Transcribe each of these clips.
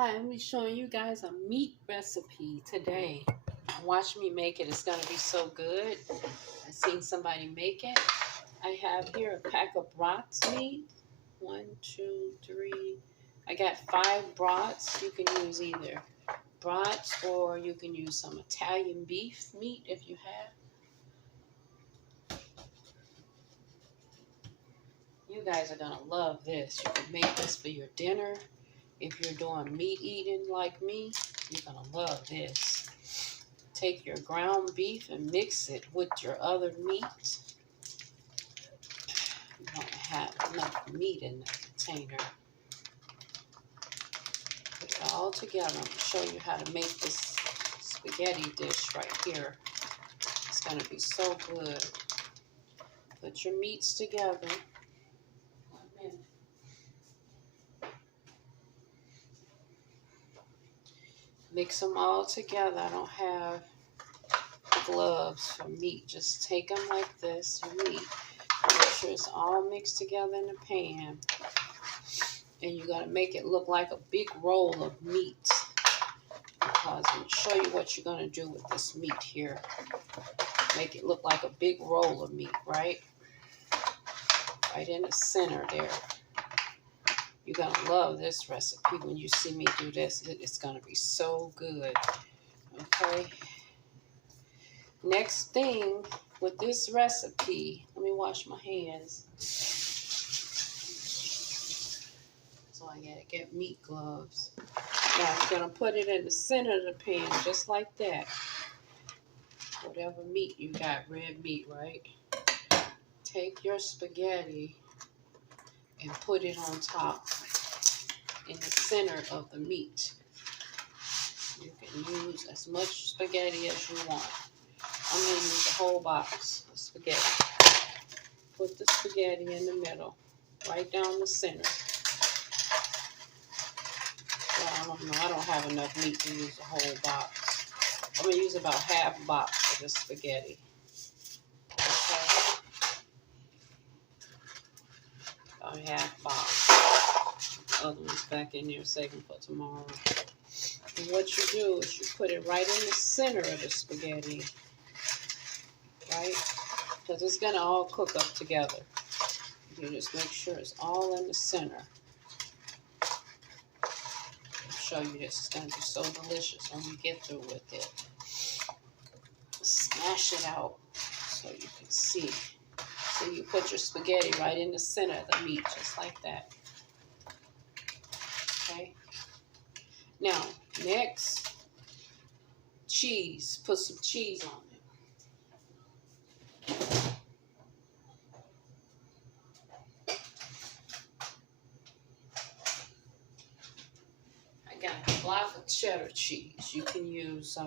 Hi, I'm showing you guys a meat recipe today. Watch me make it. It's going to be so good. I've seen somebody make it. I have here a pack of brats meat. 1, 2, 3. I got 5 brats. You can use either brats or you can use some Italian beef meat if you have. You guys are going to love this. You can make this for your dinner. If you're doing meat eating like me, you're going to love this. Take your ground beef and mix it with your other meat. You don't have enough meat in the container. Put it all together. I'm going to show you how to make this spaghetti dish right here. It's going to be so good. Put your meats together. Mix them all together. I don't have gloves for meat. Just take them like this, your meat. Make sure it's all mixed together in the pan. And you're going to make it look like a big roll of meat. Because I'm going to show you what you're going to do with this meat here. Make it look like a big roll of meat, right? Right in the center there. You're going to love this recipe when you see me do this. It's going to be so good. Okay. Next thing with this recipe, let me wash my hands. So I gotta get meat gloves. Now I'm gonna put it in the center of the pan just like that. Whatever meat you got, red meat, right? Take your spaghetti and put it on top in the center of the meat. You can use as much spaghetti as you want. I'm going to use the whole box of spaghetti. Put the spaghetti in the middle, right down the center. Well, I don't know. I don't have enough meat to use the whole box. I'm going to use about half a box of the spaghetti. Okay. About half box. The other one's back in there saving for tomorrow. And what you do is you put it right in the center of the spaghetti. Right? Because it's going to all cook up together. You just make sure it's all in the center. I'll show you this. It's going to be so delicious when we get through with it. Smash it out so you can see. So you put your spaghetti right in the center of the meat, just like that. Okay? Now, next, cheese. Put some cheese on it. I got a block of cheddar cheese. You can use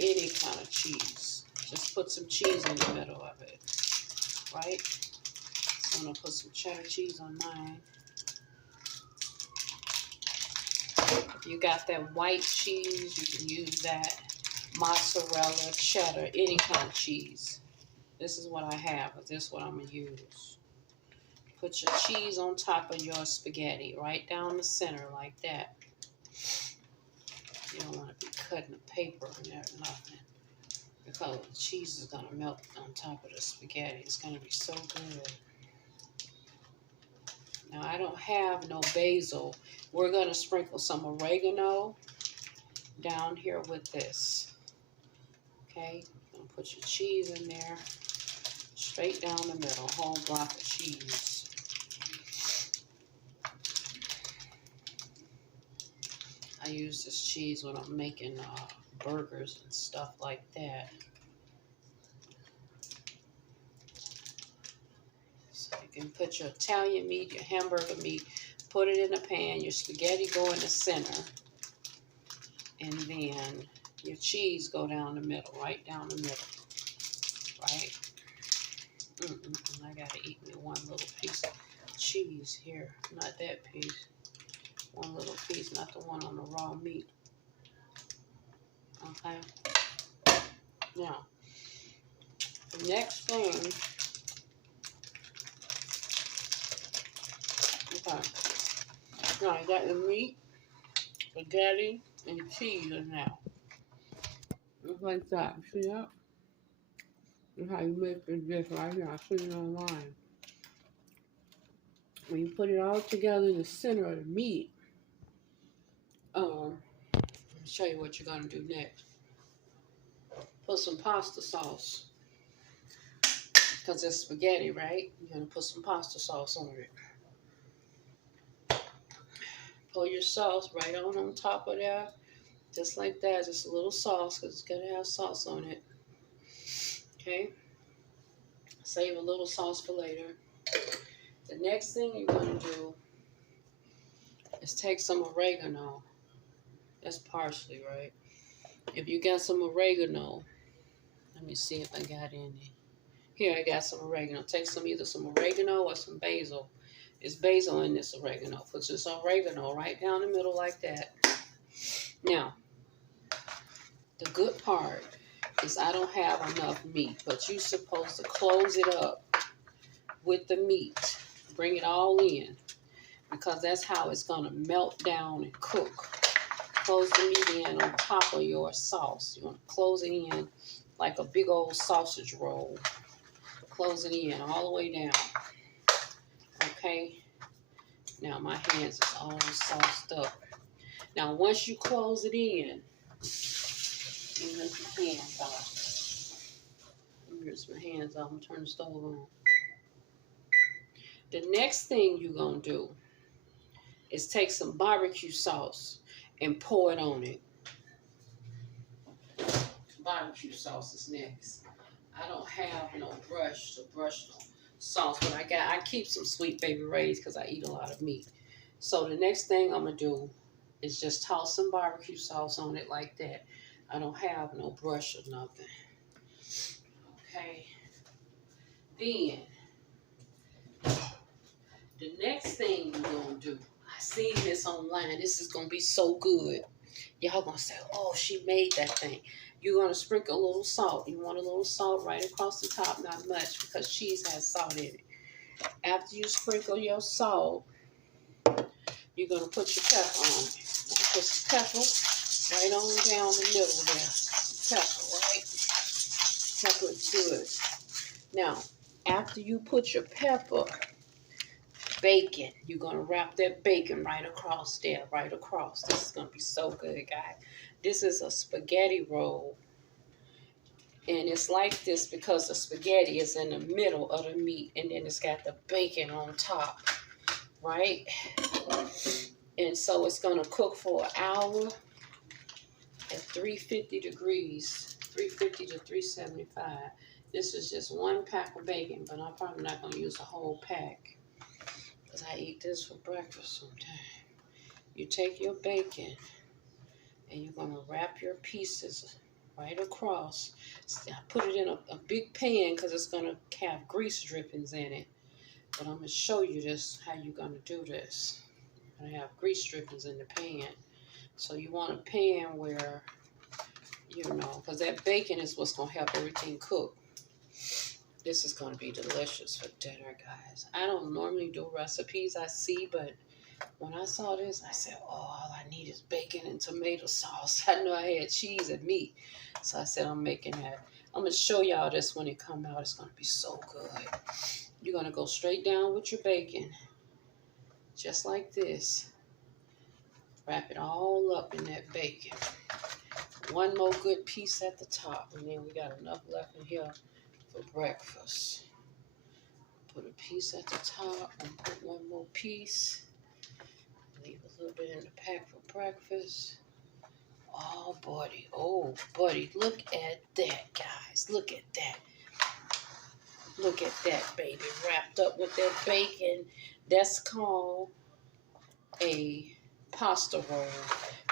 any kind of cheese. Just put some cheese in the middle of it. Right? So I'm going to put some cheddar cheese on mine. If you got that white cheese, you can use that. Mozzarella, cheddar, any kind of cheese. This is what I have, but this is what I'm going to use. Put your cheese on top of your spaghetti, right down the center like that. You don't want to be cutting the paper and nothing. Because the cheese is going to melt on top of the spaghetti. It's going to be so good. Now, I don't have no basil. We're going to sprinkle some oregano down here with this. Okay? You're going to put your cheese in there. Straight down the middle. A whole block of cheese. I use this cheese when I'm making burgers and stuff like that. So you can put your Italian meat, your hamburger meat, put it in a pan, your spaghetti go in the center, and then your cheese go down the middle, right down the middle, right? I gotta eat me one little piece of cheese here, not that piece. One little piece, not the one on the raw meat. Okay. Now, the next thing. Okay. Now I got the meat, spaghetti, and cheese in now. Just like that. See that? That's how you make this dish right here. I see it online. When you put it all together in the center of the meat, let me show you what you're gonna do next. Put some pasta sauce. Because it's spaghetti, right? You're gonna put some pasta sauce on it. Pour your sauce right on top of that. Just like that, just a little sauce, because it's gonna have sauce on it. Okay? Save a little sauce for later. The next thing you're gonna do is take some oregano. That's parsley, right? If you got some oregano, let me see if I got any. Here, I got some oregano. Take either some oregano or some basil. It's basil in this oregano. Put this oregano right down the middle like that. Now, the good part is I don't have enough meat, but you're supposed to close it up with the meat. Bring it all in, because that's how it's going to melt down and cook. Close the meat in on top of your sauce. You want to close it in like a big old sausage roll. Close it in all the way down. Okay? Now my hands is all sauced up. Now once you close it in, you let your hands off. Here's my hands off. I'm turning the stove on. The next thing you're going to do is take some barbecue sauce and pour it on it. Barbecue sauce is next. I don't have no brush to brush no sauce, but I keep some Sweet Baby Ray's because I eat a lot of meat. So the next thing I'm going to do is just toss some barbecue sauce on it like that. I don't have no brush or nothing. Okay. Then, the next thing you're going to do, I seen this online. This is going to be so good. Y'all going to say, oh, she made that thing. You're going to sprinkle a little salt. You want a little salt right across the top, not much, because cheese has salt in it. After you sprinkle your salt, you're going to put your pepper on it. Put some pepper right on down the middle there. Pepper, right? Pepper is good. Now, after you put your pepper, bacon, you're going to wrap that bacon right across there, right across. This is going to be so good, guys. This is a spaghetti roll. And it's like this because the spaghetti is in the middle of the meat, and then it's got the bacon on top, right? And so it's going to cook for an hour at 350 degrees, 350 to 375. This is just one pack of bacon, but I'm probably not going to use a whole pack because I eat this for breakfast sometimes. You take your bacon and you're going to wrap your pieces right across. Put it in a big pan because it's going to have grease drippings in it. But I'm going to show you this, how you're going to do this. You're going to have grease drippings in the pan. So you want a pan where, you know, because that bacon is what's going to help everything cook. This is going to be delicious for dinner, guys. I don't normally do recipes I see, but when I saw this, I said, oh, all I need is bacon and tomato sauce. I knew I had cheese and meat. So I said, I'm making that. I'm going to show y'all this when it comes out. It's going to be so good. You're going to go straight down with your bacon, just like this. Wrap it all up in that bacon. One more good piece at the top, and then we got enough left in here for breakfast. Put a piece at the top and put one more piece. Leave a little bit in the pack for breakfast. Oh, buddy, look at that, guys. Look at that. Look at that, baby, wrapped up with that bacon. That's called a pasta roll.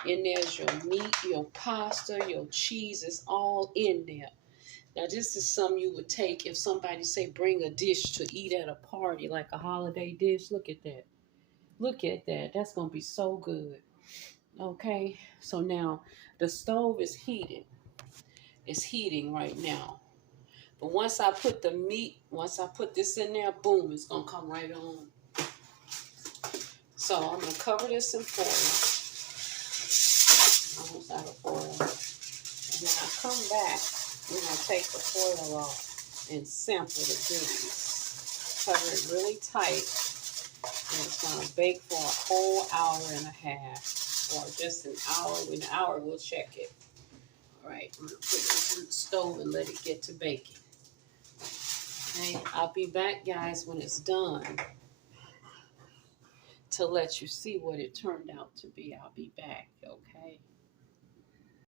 And there's your meat, your pasta, your cheese is all in there. Now, this is something you would take if somebody say bring a dish to eat at a party, like a holiday dish. Look at that. Look at that. That's going to be so good. Okay, so now the stove is heated. It's heating right now. But once I put the meat, once I put this in there, boom, it's going to come right on. So I'm going to cover this in foil. Almost out of foil. And when I come back, we're going to take the foil off and sample the goodies. Cover it really tight. And it's going to bake for a whole hour and a half. Or just an hour. In an hour, we'll check it. All right, I'm going to put this in the stove and let it get to baking. Okay, I'll be back, guys, when it's done to let you see what it turned out to be. I'll be back, okay?